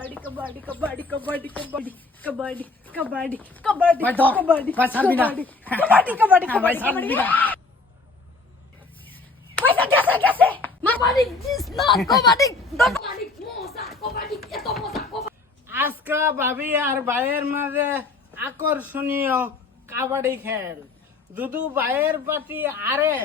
कबड्डी कबड्डी कबड्डी कबड्डी कबड्डी कबड्डी कबड्डी कबड्डी भाई दो, कबड्डी भाई साल बिना। कबड्डी कबड्डी हाँ, भाई कबड्डी साल कबड्डी बिना। पैसा कैसे कैसे কবাডি কৃষ্ণ কবাডি কবাডি মজা কবাডি এত মজা কবাডি আজকে ভাবি আর ভাইয়ের মাঝে আকর্ষণীয় কাবাডি খেল দুদু ভাইয়ের পাতি আরে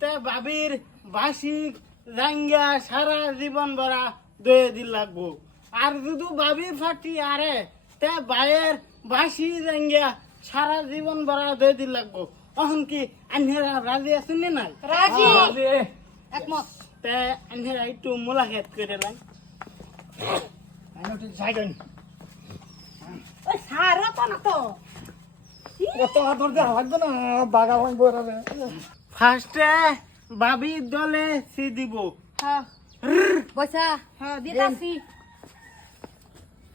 তে ভাবির বাসিক জাঙ্গা সারা জীবন ভরা দয়ে দিল লাগবো আর দুদু ভাবির ফাটি আরে তে ভাইয়ের বাসি জাঙ্গা সারা জীবন ভরা দয়ে দিল লাগবো। তখন কি আন্হেরা রাজি আছেন না নাই? রাজি। রাজি। একমত। তে আন্হেরা একটু মোলাকাত করে লাই যাইগন ওই সারা তো না তো। কত আদর দেওয়া লাগবে না বাগা ফার্স্টে বাবির দলে সি দিব। হ্যাঁ। পয়সা হ্যাঁ দিতাছি।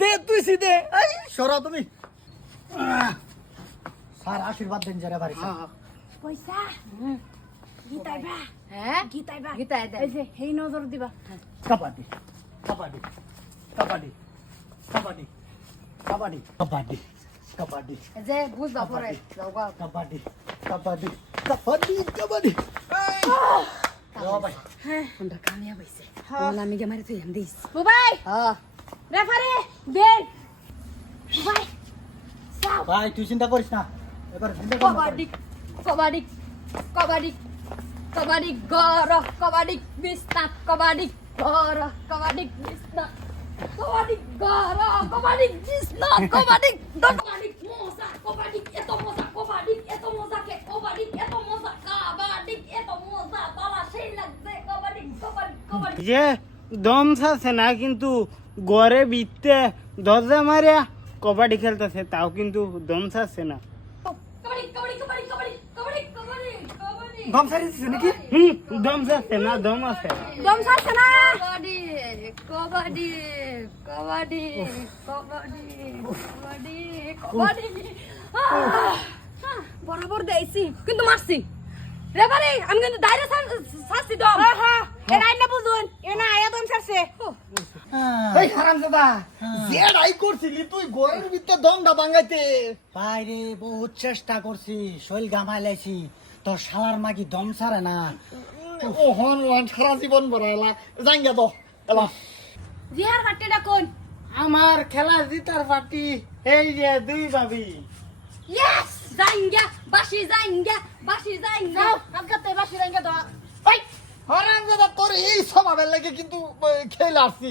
দে তুই সিদে এই সরা তুমি। স্যার আশীর্বাদ দেন যারা বাড়ি পয়সা? গীতাই বা হ্যাঁ? গীতাই বা গীতাই। এই যে হেই নজর দিবা। কাবাডি কাবাডি কাবাডি কাবাডি কাবাডি কাবাডি কাবাডি। এই যে বুঝবা পরে। যাও কাবাডি কাবাডি কাবাডি কাবাডি। যাও ভাই। কোনটা কামিয়া হইছে বল আমি গে মারি তুই এম দিস। বুবাই হ্যাঁ। রেফারি দেন। সাউ ভাই তুই চিন্তা করিস না। এবার চিন্তা কর না। কবাডি কবাডি কবাডি কবাডি গর কবাডি বিস্তাত কবাডি গর কবাডি বিস্তাত কবাডি গর কবাডি বিস্তাত কবাডি কবাডি মজা কবাডি এত মজা কবাডি এত মজা কে কবাডি এত মজা কবাডি এত মজা বাবা সেই লাগছে কবাডি কবাডি কবাডি। যে দম আছে না কিন্তু গড়ে বিতে দরজা মারিয়া কবাডি খেলতেছে তাও কিন্তু দম না। কবাডি কবাডি কবাডি কবাডি কবাডি কবাডি কবাডি। গামছা দিছিস নাকি? হুম দম আছে না দম আছে। দম সারছে না। কবাডি কবাডি কবাডি কবাডি কবাডি কবাডি। বরাবর দেইছি কিন্তু মারছি। রেফারি আমি কিন্তু দাইরে হ্যাঁ হ্যাঁ। বুঝুন এ না আয়া দম সারছে এই হারাম দাদা। জেডাই করছিলি তুই ঘরের ভিতরে দমটা ভাঙাইতে। বাইরে বহুত চেষ্টা করছি শৈল গামাই লাইছি তোর শালার মাগি দম ছাড়ে না। ও হন ওয়ান সারা জীবন বড়ালা জাঙ্গা তো এলা। জিহার কাটটা কোন? আমার খেলা জিতার পার্টি এই যে দুই ভাবি। ইয়েস জাইঙ্গা বাসি জাইঙ্গা বাসি জাইঙ্গা। যাও। আজকে তো বাসি রাঙ্গা দাও। এই হারাম দাদা তোর এই স্বভাবের লাগে কিন্তু খেলে আসছি।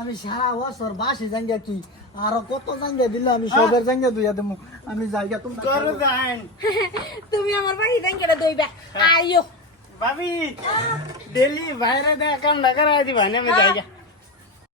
আমি সারা বছর বাসি জাঙ্গা তুই। আরও কত জাঙ্গা দিলে আমি সবের জাঙ্গা দুইয়া দেবো। আমি জায়গা তুমি করো তুমি আমার বাসি রাঙ্গা দইবা আইও। ভাবি ডেলি বাইরে দেখা কাম না করা দিবা না আমি জায়গা।